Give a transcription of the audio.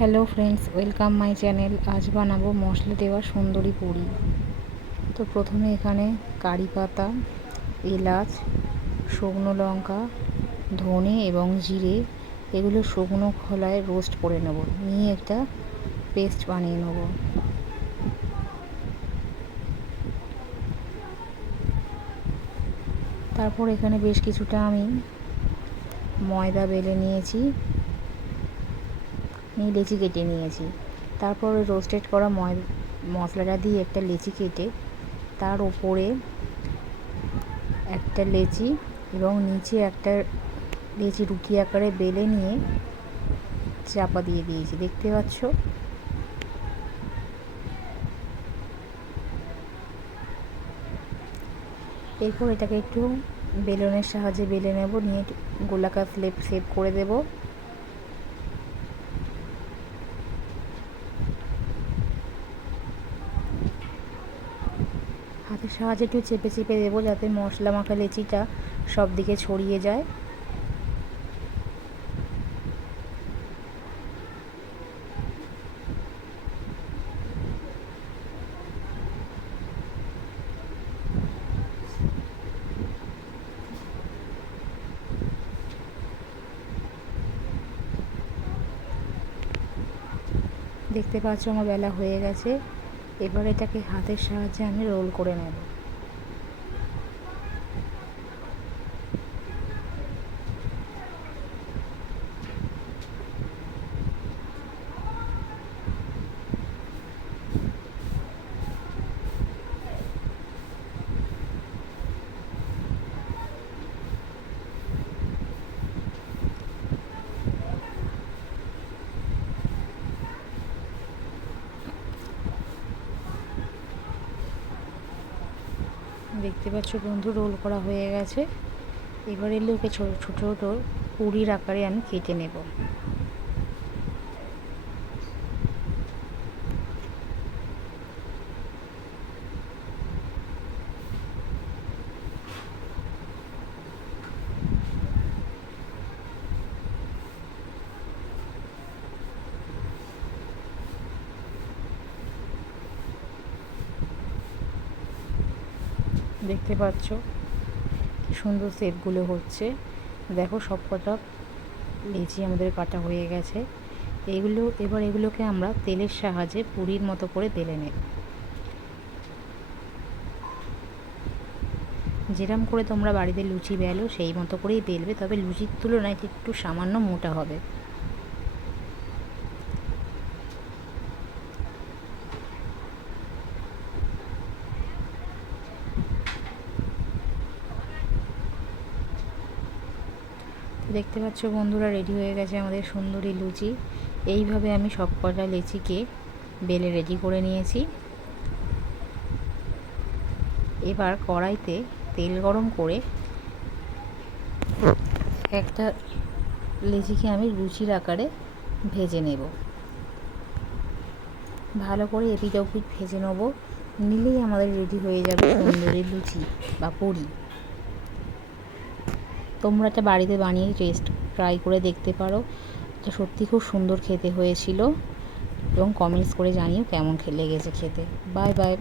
Hello friends, welcome my channel. আজ বানাবো মশলা দেওয়া সুন্দরী পুরি। তো প্রথমে এখানে কারি পাতা, এলাচ, শুকনো লঙ্কা, ধনে এবং জিরে এগুলো শুকনো খোলায় রোস্ট করে নেব, নিয়ে একটা পেস্ট বানিয়ে নেব। তারপর এখানে বেশ কিছুটা আমি ময়দা বেলে নিয়েছি, লেচি কেটে নিয়েছি। তারপর ওই রোস্টেড করা মশলাটা দিয়ে একটা লেচি কেটে তার ওপরে একটা লেচি এবং নিচে একটা লেচি রুটি আকারে বেলে নিয়ে চাপা দিয়ে দিয়েছি, দেখতে পাচ্ছ। এরপর এটাকে একটু বেলনের সাহায্যে বেলে নেব, নিয়ে গোলাকার শেপ করে দেব। হাতের সাহায্যে একটু চেপে চেপে দেবো, যাতে মশলা মাখা লেচিটা সব দিকে ছড়িয়ে যায়। দেখতে পাচ্ছ আমার বেলা হয়ে গেছে। এবার এটাকে হাতের সাহায্যে আমি রোল করে নেব। দেখতে পাচ্ছ বন্ধু, রোল করা হয়ে গেছে। এবার এলে ওকে ছোটো ছোটো পুরির আকারে আমি কেটে নেব। দেখতে পাচ্ছ কি সুন্দর শেপগুলো হচ্ছে। দেখো সব কটা লেচি আমাদের কাটা হয়ে গেছে। এগুলোকে আমরা তেলের সাহায্যে পুরির মতো করে বেলে নেব। যেরকম করে তোমরা বাড়িতে লুচি বেলো সেই মতো করেই বেলবে, তবে লুচির তুলনায় একটু সামান্য মোটা হবে। দেখতে পাচ্ছ বন্ধুরা, রেডি হয়ে গেছে আমাদের সুন্দরী লুচি। এইভাবে আমি সব কটা লেচিকে বেলে রেডি করে নিয়েছি। এবার কড়াইতে তেল গরম করে একটা লেচিকে আমি লুচির আকারে ভেজে নেব। ভালো করে এপিট ওপিট ভেজে নেব, নিলেই আমাদের রেডি হয়ে যাবে সুন্দরী লুচি বা পুরি। তোমরা এটা বাড়িতে বানিয়ে ট্রাই করে দেখতে পারো। এটা সত্যি খুব সুন্দর খেতে হয়েছিল, এবং কমেন্টস করে জানিও কেমন লেগেছে খেতে। Bye bye.